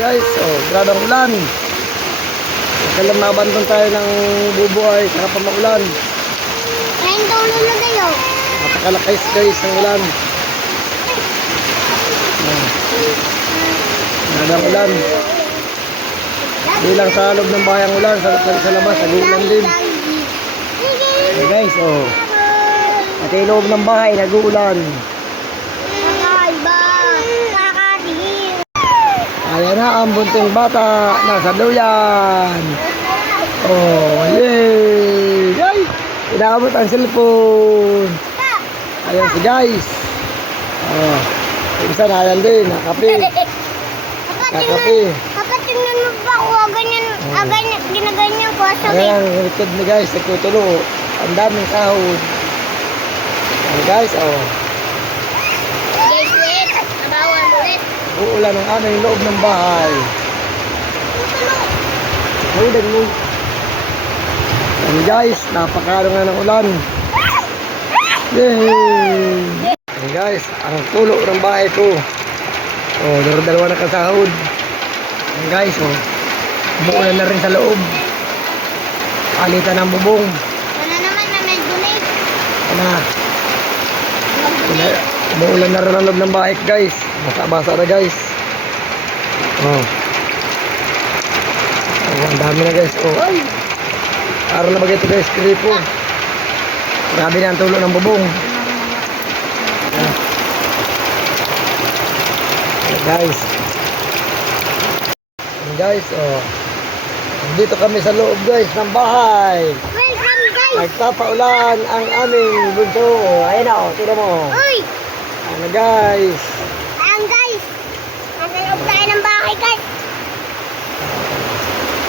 Guys, gradang ulan. Kailan mabantong tayo ng bubuhay saka pa maulan. Kain tulo na tayo. Napakalakais guys ng ulan. Gradang ulan. Di lang sa loob ng bahay ang ulan, sa labas, nag-uulan din. Okay guys, pati loob ng bahay, nag-uulan. Ayan na ang bunting bata, nasa duyan. Yay! Yay! Inaabot ang cellphone. Ayan si guys. Isa na ayan din, nakape. Nakape. Kapag tingnan mo pa ako, ginaganyan ko. Ayan ang likod ni guys, nagtutulo. Ang daming kahon. Ayan guys, Guys, wait. Nabawan ulit. uulan ang aming loob ng bahay. Ulan mo. Ayan guys, napakalo nga ng ulan. Yay! Ayan guys, ang tulo ng bahay ko. Dalawa na kasahod. Ayan guys, umuulan na rin sa loob. Palitan ng bubong. Wala naman na nag-donate. Umuulan na rin ang loob ng bahay guys. Basa-basa na guys. Ang dami na guys. Araw na ba ito guys, kripo. Grabe na ang tulo ng bubong. Guys. Guys, dito kami sa loob guys ng bahay. Welcome guys. Nagpapaulan ang aming bunso. Ayun na, tignan mo. Uy! Ano guys? Ayan guys. Nasa loob tayo ng bahay guys.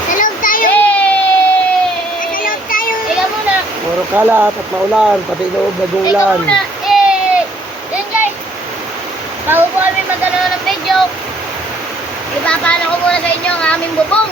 Sa loob tayo. Nasa loob tayo. Ikaw muna. Puro kalat at maulan, pati loob nag-uulan. Ikaw muna. Yan guys. Bago po kami magano ng video, ipapala ko muna sa inyo ang aming bubong.